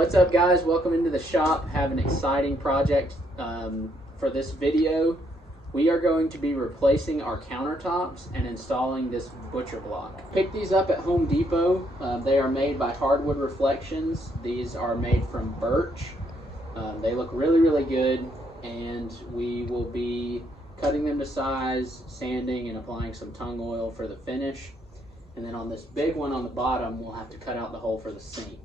What's up, guys? Welcome into the shop. Have an exciting project for this video. We are going to be replacing our countertops and installing this butcher block. Pick these up at Home Depot. They are made by Hardwood Reflections. These are made from birch. They look really good, and we will be cutting them to size, sanding, and applying some tung oil for the finish. And then on this big one on the bottom, we'll have to cut out the hole for the sink.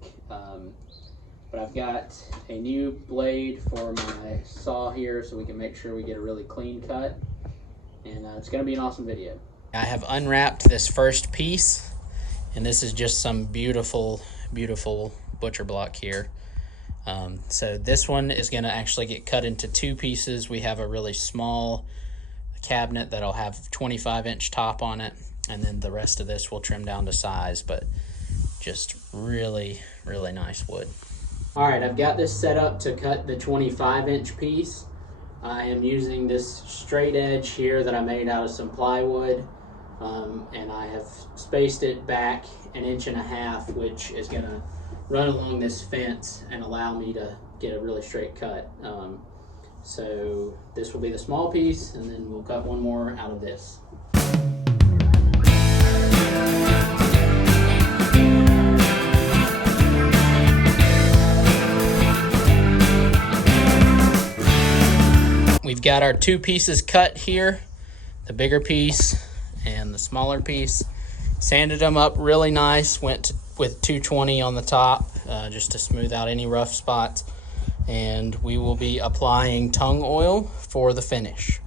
But I've got a new blade for my saw here so we can make sure we get a really clean cut. And it's going to be an awesome video. I have unwrapped this first piece, and this is just some beautiful butcher block here. So this one is going to actually get cut into two pieces. We have a really small cabinet that'll have 25-inch top on it, and then the rest of this will trim down to size, but just really nice wood. All right, I've got this set up to cut the 25-inch piece. I am using this straight edge here that I made out of some plywood, and I have spaced it back 1.5 inches, which is gonna run along this fence and allow me to get a really straight cut. So this will be the small piece, and then we'll cut one more out of this. We've got our two pieces cut here, the bigger piece and the smaller piece. Sanded them up really nice, went with 220 on the top just to smooth out any rough spots. And we will be applying tung oil for the finish.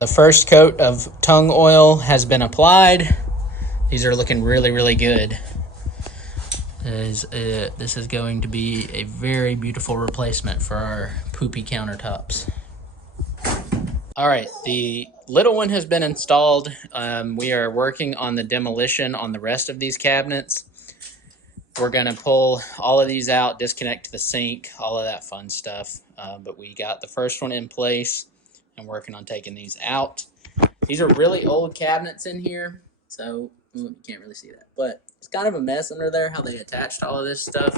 The first coat of tung oil has been applied. These are looking really good. This is going to be a very beautiful replacement for our poopy countertops. All right, the little one has been installed. We are working on the demolition on the rest of these cabinets. We're gonna pull all of these out, disconnect the sink, all of that fun stuff. But we got the first one in place and working on taking these out. These are really old cabinets in here, so you can't really see that, but it's kind of a mess under there how they attached all of this stuff,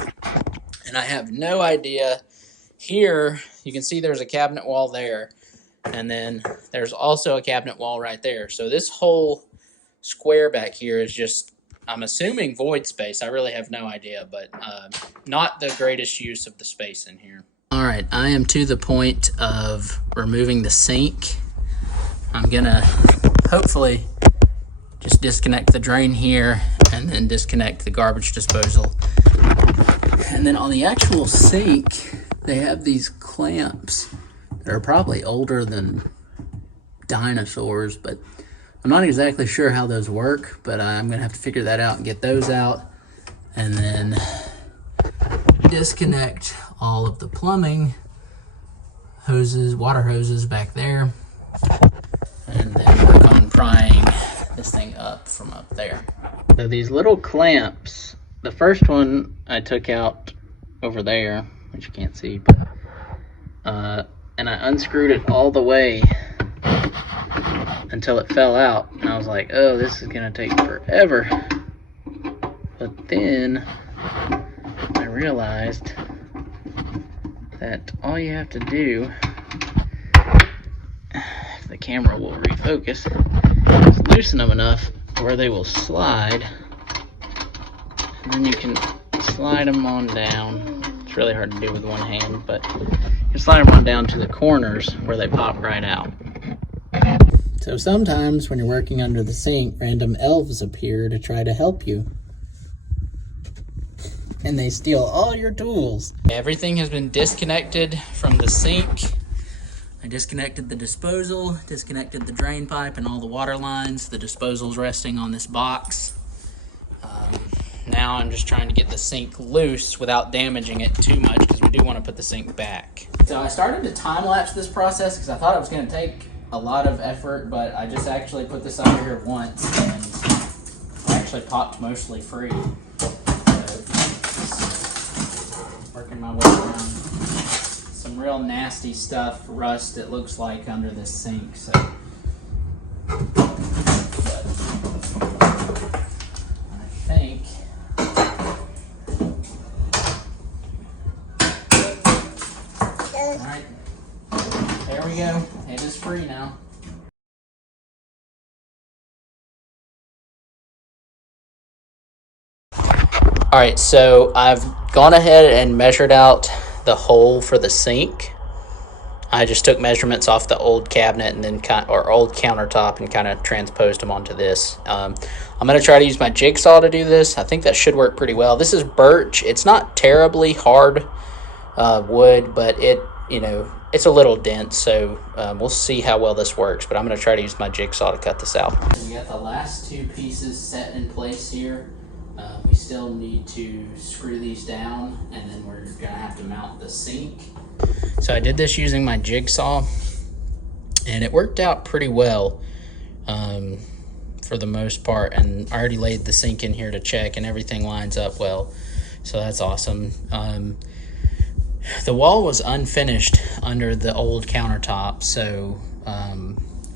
and I have no idea. Here you can see there's a cabinet wall there, and then there's also a cabinet wall right there. So this whole square back here is just, I'm assuming, void space. I really have no idea, but not the greatest use of the space in here. All right, I am to the point of removing the sink. I'm gonna hopefully just disconnect the drain here and then disconnect the garbage disposal. And then on the actual sink, they have these clamps that are probably older than dinosaurs, but I'm not exactly sure how those work, but I'm gonna have to figure that out and get those out, and then disconnect all of the plumbing hoses, water hoses back there, and then work on prying this thing up from up there. So these little clamps, the first one I took out over there, which you can't see, but and I unscrewed it all the way until it fell out, and I was like, oh, this is gonna take forever. But then I realized that all you have to do, if the camera will refocus, is loosen them enough where they will slide, and then you can slide them on down. It's really hard to do with one hand, but you can slide them on down to the corners where they pop right out. So sometimes when you're working under the sink, random elves appear to try to help you, and they steal all your tools. Everything has been disconnected from the sink. I disconnected the disposal, disconnected the drain pipe and all the water lines. The disposal's resting on this box. Now I'm just trying to get the sink loose without damaging it too much, because we do want to put the sink back. So I started to time lapse this process because I thought it was going to take a lot of effort, but I just actually put this under here once and it actually popped mostly free. So, working my way around some real nasty stuff, rust it looks like under this sink. So alright, there we go. It is free now. Alright, so I've gone ahead and measured out the hole for the sink. I just took measurements off the old cabinet and then old countertop and kind of transposed them onto this. I'm going to try to use my jigsaw to do this. I think that should work pretty well. This is birch. It's not terribly hard wood, but it's a little dense, so we'll see how well this works, but I'm going to try to use my jigsaw to cut this out. We got the last two pieces set in place here. We still need to screw these down, and then we're going to have to mount the sink. So I did this using my jigsaw, and it worked out pretty well for the most part, and I already laid the sink in here to check, and everything lines up well, so that's awesome. The wall was unfinished under the old countertop, so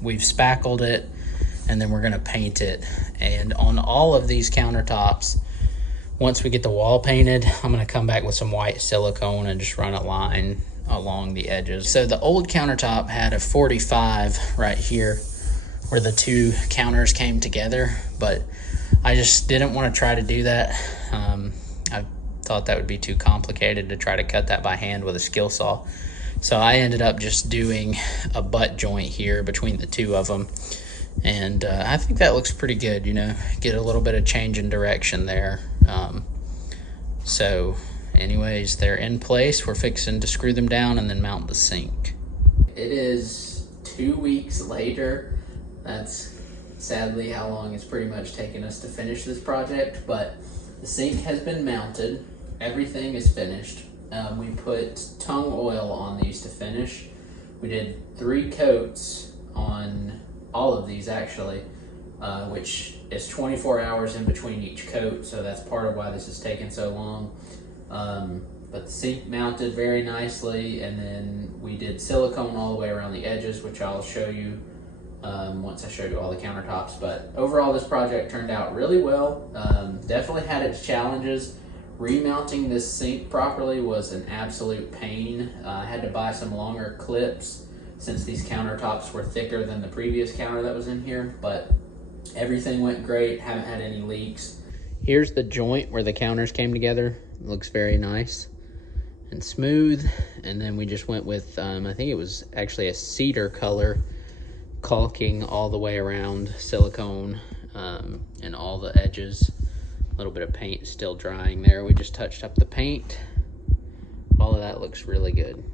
we've spackled it, and then we're going to paint it. And on all of these countertops, once we get the wall painted, I'm going to come back with some white silicone and just run a line along the edges. So the old countertop had a 45 right here where the two counters came together, but I just didn't want to try to do that. I thought that would be too complicated to try to cut that by hand with a skill saw. So I ended up just doing a butt joint here between the two of them. And I think that looks pretty good, get a little bit of change in direction there. So anyways, they're in place. We're fixing to screw them down and then mount the sink. It is 2 weeks later. That's sadly how long it's pretty much taken us to finish this project, but the sink has been mounted. Everything is finished. We put tung oil on these to finish. We did 3 coats on all of these actually, which is 24 hours in between each coat, so that's part of why this is taking so long. But the sink mounted very nicely, and then we did silicone all the way around the edges, which I'll show you once I show you all the countertops. But overall, this project turned out really well. Definitely had its challenges. Remounting this sink properly was an absolute pain. I had to buy some longer clips since these countertops were thicker than the previous counter that was in here, but everything went great. Haven't had any leaks. Here's the joint where the counters came together. It looks very nice and smooth. And then we just went with, I think it was actually a cedar color, caulking all the way around, silicone, and all the edges. A little bit of paint still drying there. We just touched up the paint. All of that looks really good.